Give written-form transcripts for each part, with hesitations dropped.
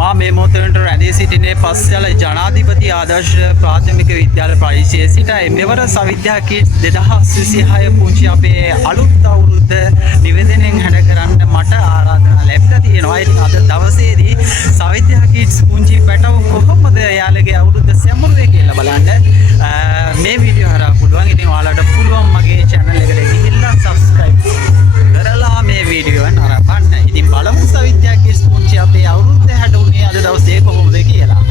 මා මේ මොහොතේ රැඳී සිටින්නේ පස්යල ජනාධිපති ආදර්ශ ප්‍රාථමික විද්‍යාල පරිශ්‍රයේ සිට මෙවර සවිද්‍යා කිට්ස් 2026 පුංචි අපේ අලුත් අවුරුද්ද නිවෙදනයෙන් හැඩ කරන්න මට ආරාධනා ලැබිලා තියෙනවා. ඉතින් අද දවසේදී සවිද්‍යා කිට්ස් පුංචි පැටව කොහොමද යාළුවගේ අවුරුද්ද සැමුරුවේ කියලා බලන්න මේ වීඩියෝ හරහා පුළුවන්. ඉතින් ඔයාලට පුළුවන් මගේ channel එකට ගිහිල්ලා subscribe කරලා මේ වීඩියෝ නරඹන්න. ඉතින් බලමු සවිද්‍යා කිට්ස් පුංචි අපේ අවුරුද්ද හැඩුනේ අද දවසේ කොහොමද කියලා.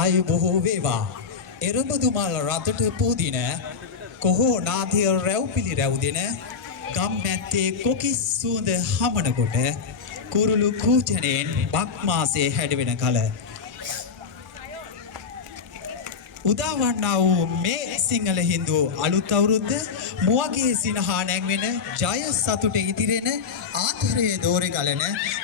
ආයු බොහෝ වේවා. එරඹදුමල් රතට පූදින කොහෝ නාථය රැව් පිළි රැව්දෙන ගම් මැත්තේ කොකිස් සුවඳ හමන කොට කුරුළු කූජනයෙන් බක් මාසේ හැඩවෙන කල උදාවන්නා වූ මේ සිංහල හින්දු අලුත් අවුරුද්ද මුවගේ සිනහා නැංවෙන ජය සතුට ඉතිරෙන ආතරයේ දෝරේ ගලන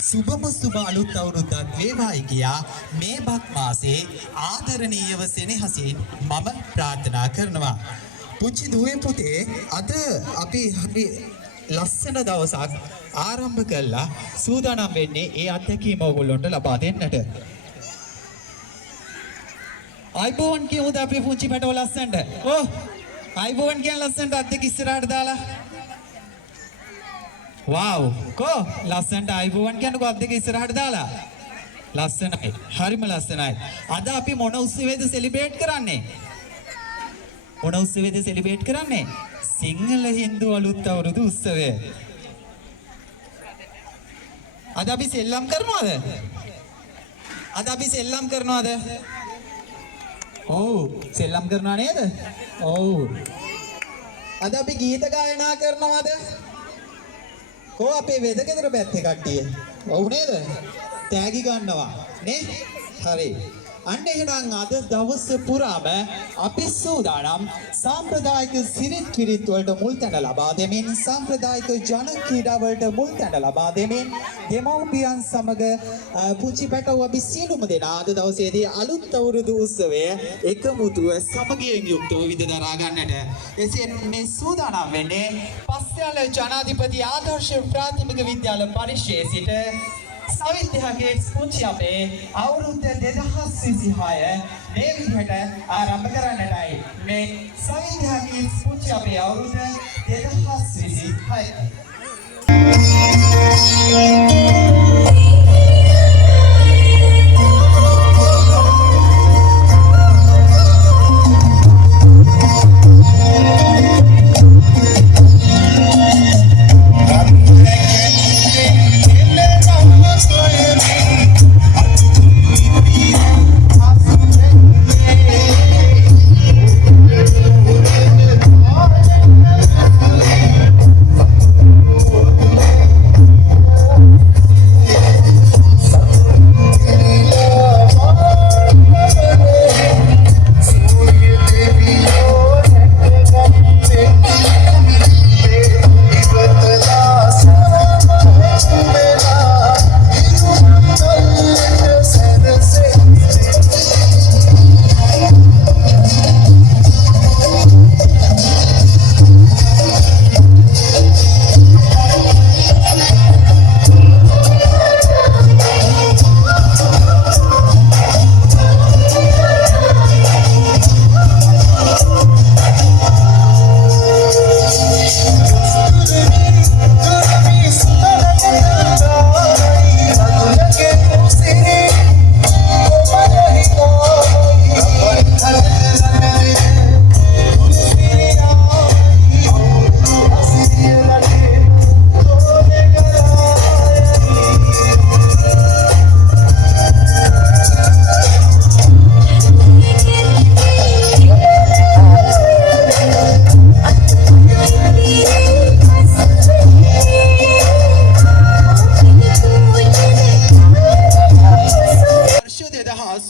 සුබම සුබ අලුත් අවුරුද්දක් වේවායි කියා මේ බක් මාසේ ආදරණීයව සෙනෙහසින් මම ප්‍රාර්ථනා කරනවා. පුංචි දුවේ පුතේ අද අපි හරි ලස්සන දවසක් ආරම්භ කළා සූදානම් වෙන්නේ ඒ අත්දැකීම ඔයගොල්ලන්ට ලබා දෙන්නට. අයිබෝන් කියමුද අපේ පුංචි පැටව ලස්සනට? ඕ අයිබෝන් කියන ලස්සනට අද්දක ඉස්සරහට දාලා. වව් කෝ ලස්සනට අයිබෝන් කියනකෝ අද්දක ඉස්සරහට දාලා. ලස්සනයි. හරිම ලස්සනයි. අද අපි මොන උත්සවයේද සෙලිබ්‍රේට් කරන්නේ? මොන උත්සවයේද සෙලිබ්‍රේට් කරන්නේ? සිංහල හින්දු අලුත් අවුරුදු උත්සවය. අද අපි සෙල්ලම් කරනවද? අද අපි සෙල්ලම් කරනවද? ඔව් සෙල්ලම් කරනවා නේද? ඔව්. අද අපි ගීත ගායනා කරනවද? කො අපේ වෙදගෙදර පැත්තේ කට්ටිය. ඔව් නේද? තෑගි ගන්නවා නේ? හරි. අන්න එහෙනම් අද දවස පුරාම අපි සූදානම් සාම්ප්‍රදායික සිරිත් විරිත් වලට මුල් තැන ලබා දෙමින් සාම්ප්‍රදායික ජන ක්‍රීඩා වලට මුල් තැන ලබා දෙමින් දෙමව්පියන් සමග පුංචි පැටව අපි සියලුම දෙනා අද දවසේදී අලුත් අවුරුදු උත්සවය එකමුතුව සමගියෙන් යුක්තව විඳ දරා ගන්නට එසේ මේ සූදානම් වෙන්නේ පස්යාල ජනාධිපති ආදර්ශ ප්‍රාථමික විද්‍යාල පරිශ්‍රයේ සිට සවිද්‍යා කිට්ස් පුංචි අපේ අවුරුද්ද 2026 මේ විදිහට ආරම්භ කරන්නටයි මේ සවිද්‍යා කිට්ස් පුංචි අපේ අවුරුද්ද 2026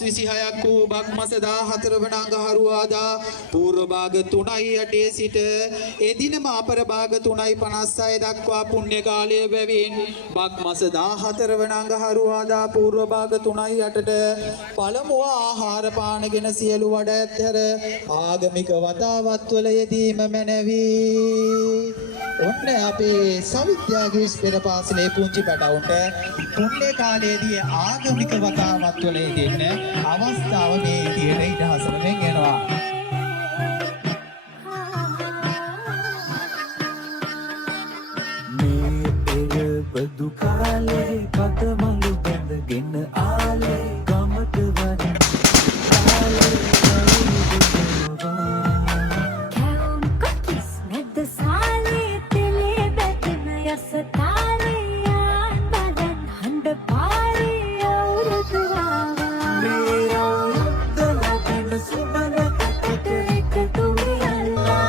26ක් වූ බක් මස 14 වන අඟහරුවාදා පූර්ව භාග 3:08 සිට එදිනම අපර භාග 3:56 දක්වා පුණ්‍ය කාලය බැවින් බක් මස 14 වන අඟහරුවාදා පූර්ව භාග 3:08ට පළමුව ආහාර පානගෙන සියලු වඩ ඇත්තර ආගමික වතාවත් වල යෙදීම මැනවි. ඔන්න අපේ සවිද්‍යාගීස් පෙර පාසලේ පුංචි පැටවුන්ට පුණ්‍ය කාලයේදී ආගමික වතාවත් වල යෙදෙන්න අවස්ථාව මේ විදියට ඉදහසට වෙනවා. බදු කාලේ පතමඟු බැඳගෙන ආලේ ගමට වඩ කාලේ කැවුම් කොකිස් නැද්ද සාලේ තෙලේ බැතිම යස තාලේ බලන් හඬ පාරේ අවුරුදුවාවා මේරවුද්දලගෙන සුබල කට එකතු වියල්ලා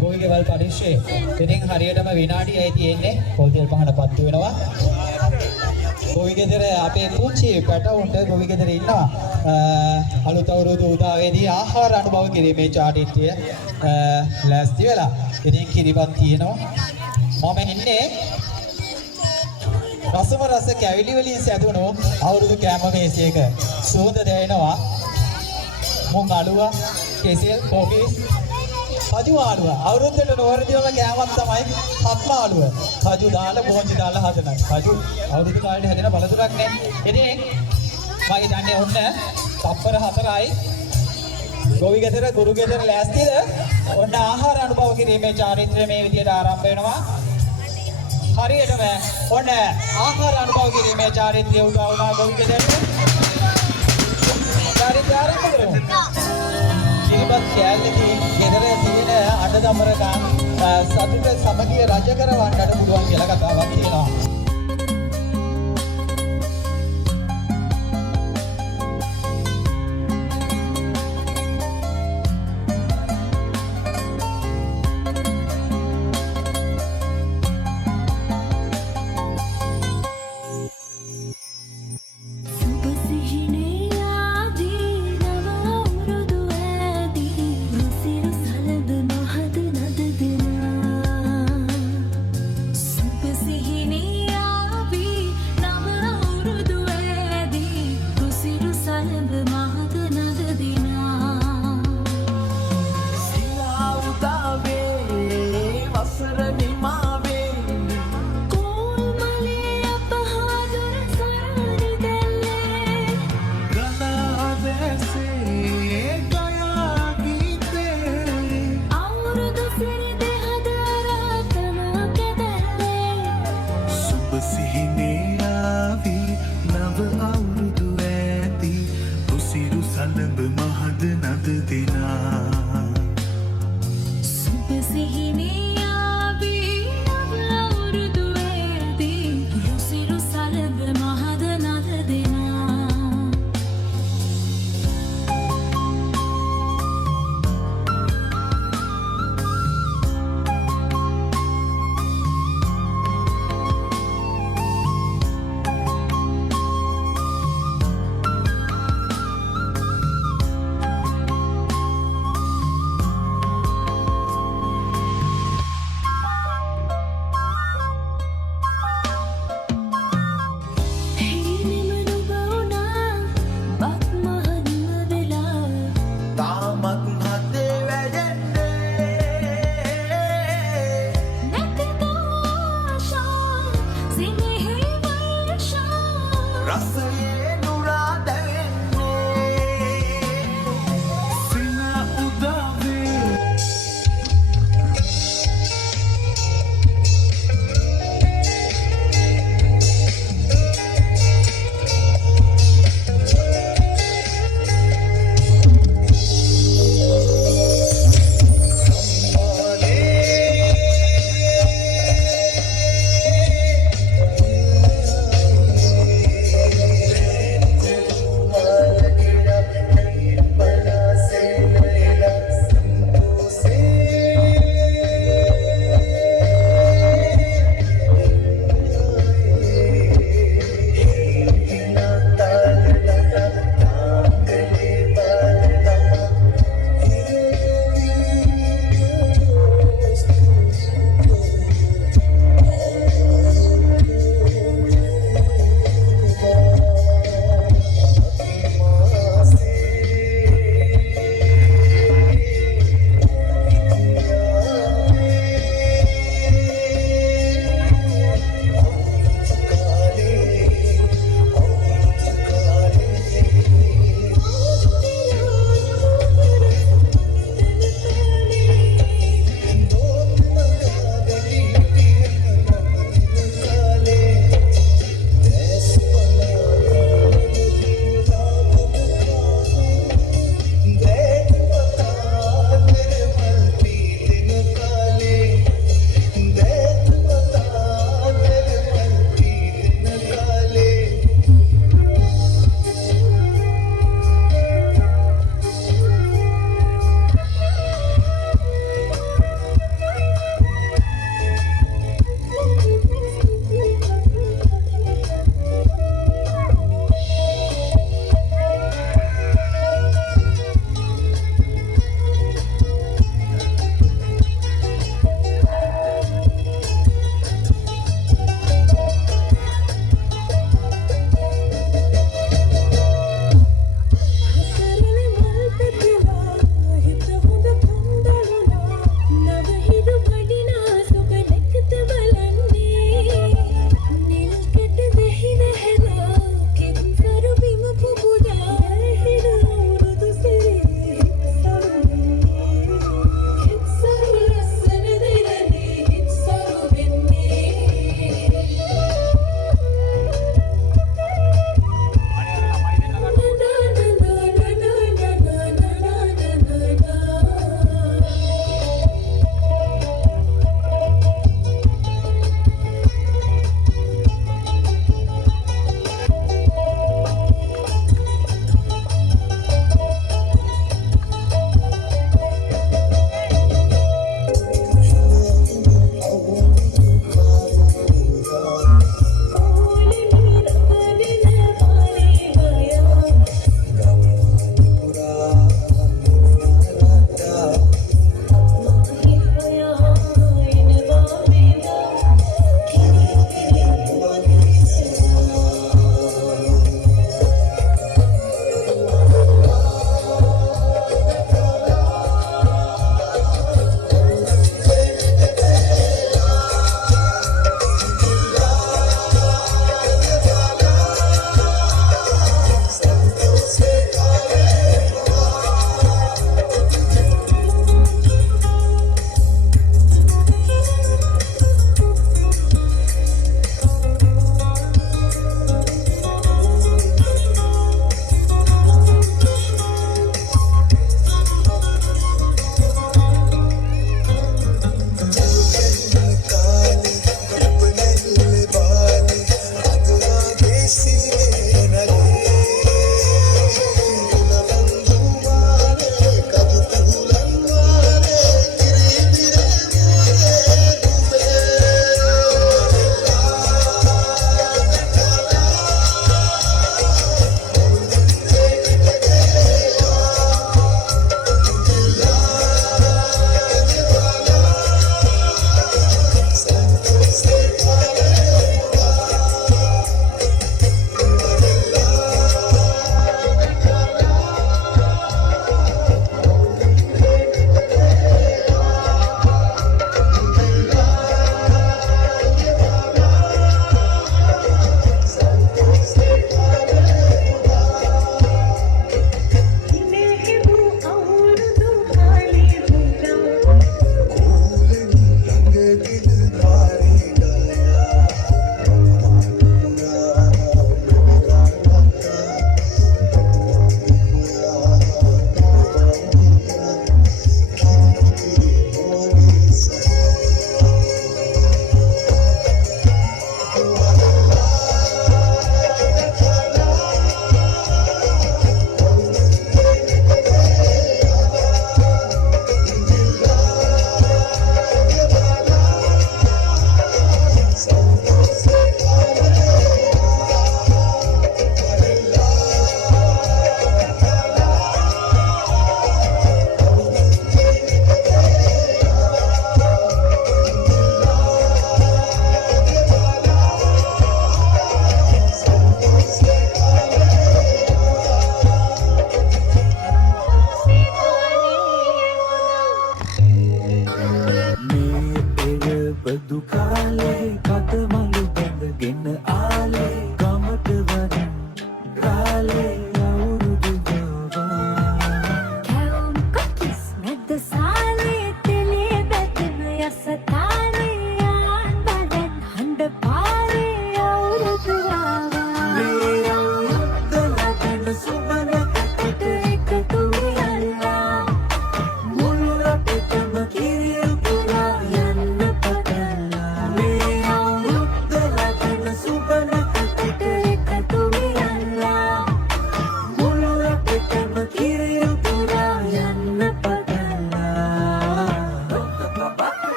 ගොවිගෙවල් පරිශ්‍රයේ. ඉතින් හරියටම විනාඩියයි තියෙන්නේ. පොල්තෙල් පහනපත් වෙනවා. ගොවිගෙදර අපේ පුංචි පැටවුන්ට ගොවිගෙදර ඉන්නවා. අලුත් අවුරුදු උදාවේදී ආහාර අනුභව කිරීමේ චාරිත්‍රය ලෑස්ති වෙලා. ඉතින් කිරිබත් තියෙනවා. මම ඉන්නේ රසම රස කැවිලි වලින් සැදුණු අවුරුදු කෑම මේසයක. සුවඳ දැනෙනවා. මුං අලුවා, කෙසෙල්, කොබිස් කජු ආලුව අවුරුද්දට නොවරදිවම කෑමක් තමයි හත්ම ආලුව. කජු දාලා බෝංචි දාලා හදන. කජු අවුරුදු කාලේ හැදෙන බලතුරක් නේ. ඉතින් මම හිතන්නේ ඔන්න තප්පර 4යි ගොවි ගෙදර ගුරු ගෙදර ලෑස්තිද? ඔන්න ආහාර අනුභව කිරීමේ චාරිත්‍රය මේ විදියට ආරම්භ වෙනවා. හරියටම ඔන්න ආහාර අනුභව කිරීමේ චාරිත්‍රය උදා වුණා ගොවි ගෙදරට. චාරිත්‍රය ආරම්භ කරමු. කිරිබත් කෑල්ලේ ගෙදර තියෙන අඬදමරකම් සතුට සමගිය රජ කරවන්නට පුළුවන් කියලා කතාවක් තියෙනවා. සිහිනේ ආදී නව අවුරුදු ඇදී රුසිරු සලද මහද නදද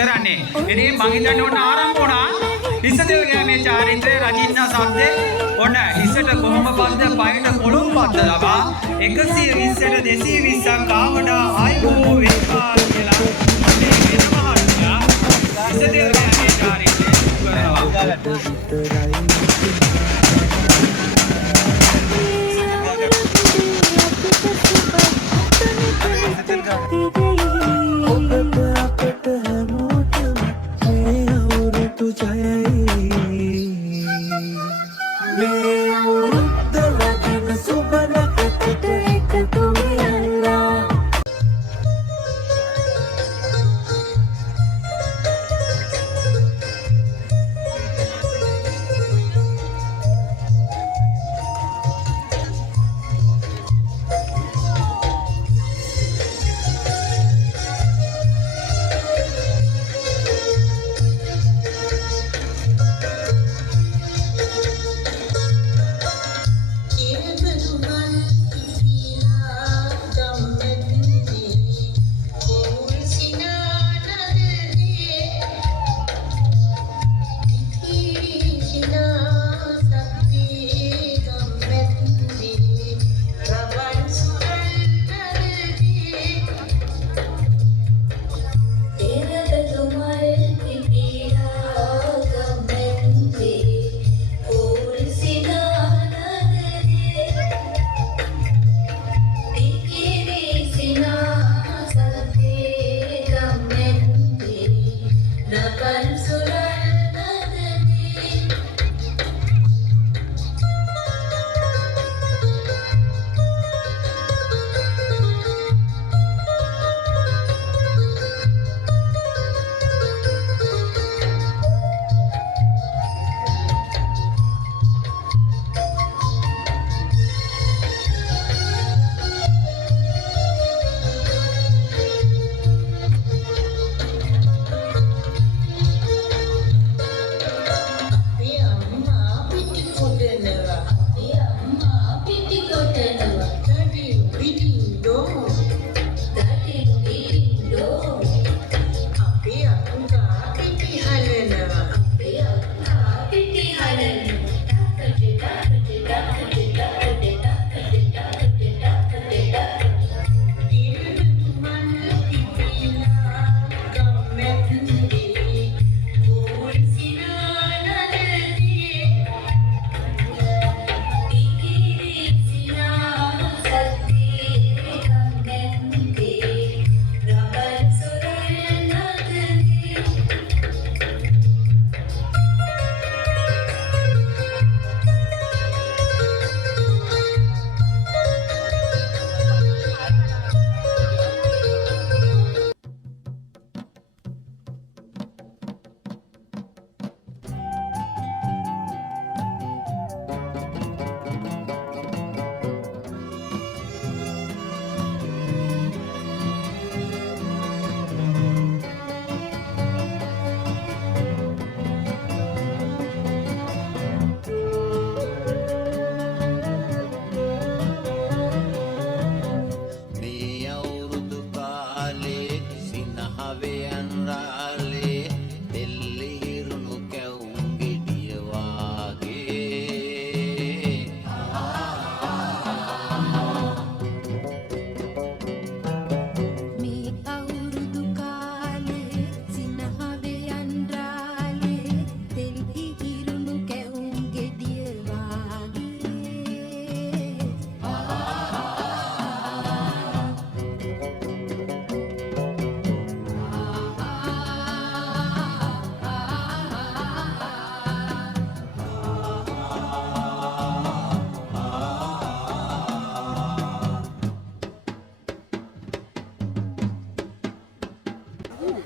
කරන්නේ. ඉතින් මං හිතන්නේ ඔන්න ආරම්භ වුණා. ඉස්සතේ ගෑමේ චාරිත්‍රයේ රජින්න සද්දේ ඔන්න ඉස්සට කොහොම පද්ද පයින්ට කොළුම් පද්ද ලබා 120ට 220ක් ආවඩ ආයෝ වේවා කියලා අනේ වෙනවහල්ලා ඉස්සතේ ගෑමේ චාරිත්‍රයේ කරනවා. ඔබට අපට හැමෝටම මේ අවුරුදු ජයයි මේ අවුරුද්ද වටින සුබ නැකතට එකතු වෙලා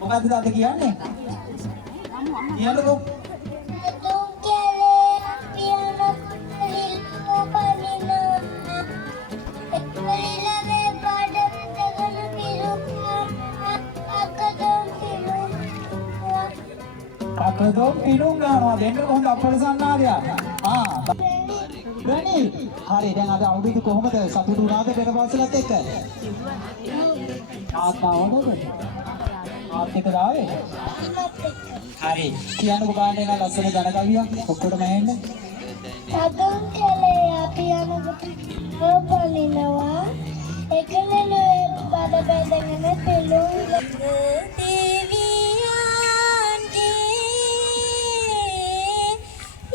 මොකද්ද තාත්තා කියන්නේ? කියන්නකෝ. අකදොම් පිරුම් ගන්නවා දෙන්න කොහොමද අපල සන්නාදයක්? රණි හරි දැන් අද අවුරුදු කොහොමද සතුටු වුණාද පෙර පාසලත් එක්ක? තාත්තා වුණාද? මාත් එක්කද ආවේ? හරි. කියන්නකෝ ගාන්නේ නා ලස්සන ජන කවියක් ඔක්කොටම ඇහෙන්න. සතුන් කලේ අපි යනකොට පොපලිනවා එකලෙලේ බඩ බැඳගෙන පෙළුම් දෙවියන්ගේ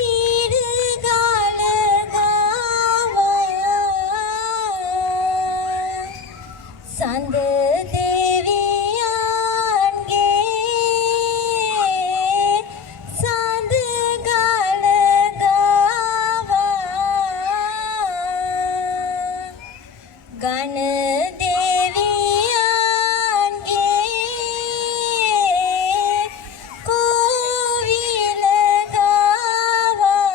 ඊඩගල ගාවා සඳ දෙවියන්ගේ සඳ ගල ගාවා ගණ දෙවියන්ගේ කෝවිල ගාවා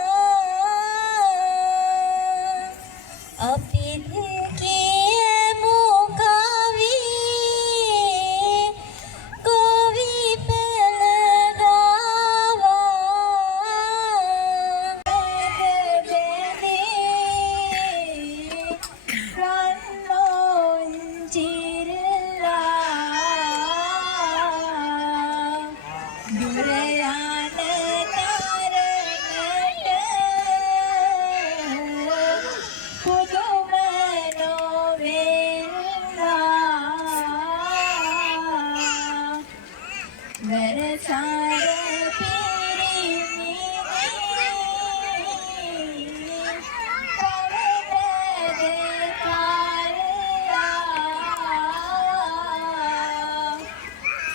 අපිත් කියමු කවි කවි පෙළ ගාවා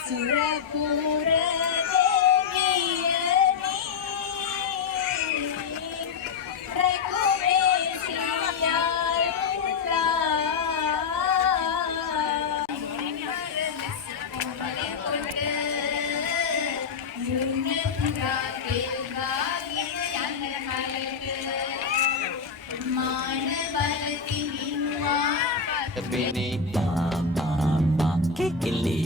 සුරපුර Bini ba ba ba kikili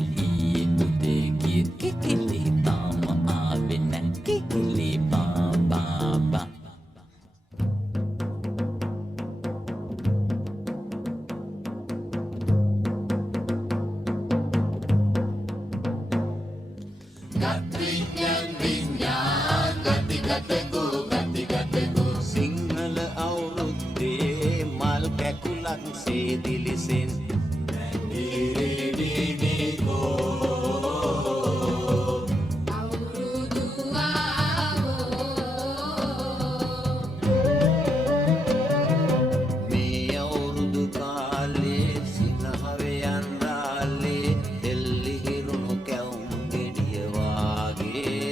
ude git kikili tama avina kikili ba ba ba Sinhala අවුරුද්දේ මල් කැකුලක් සේ දිලිසෙන් මේ අවුරුදු කාලේ සිනහවේ යන්රාලේ එල්ලි හිරුණු කැවුම් ගෙඩිය වාගේ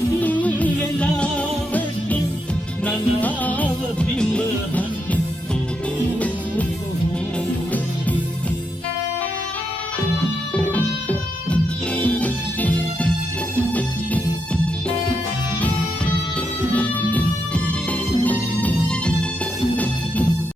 වෙලාවට නන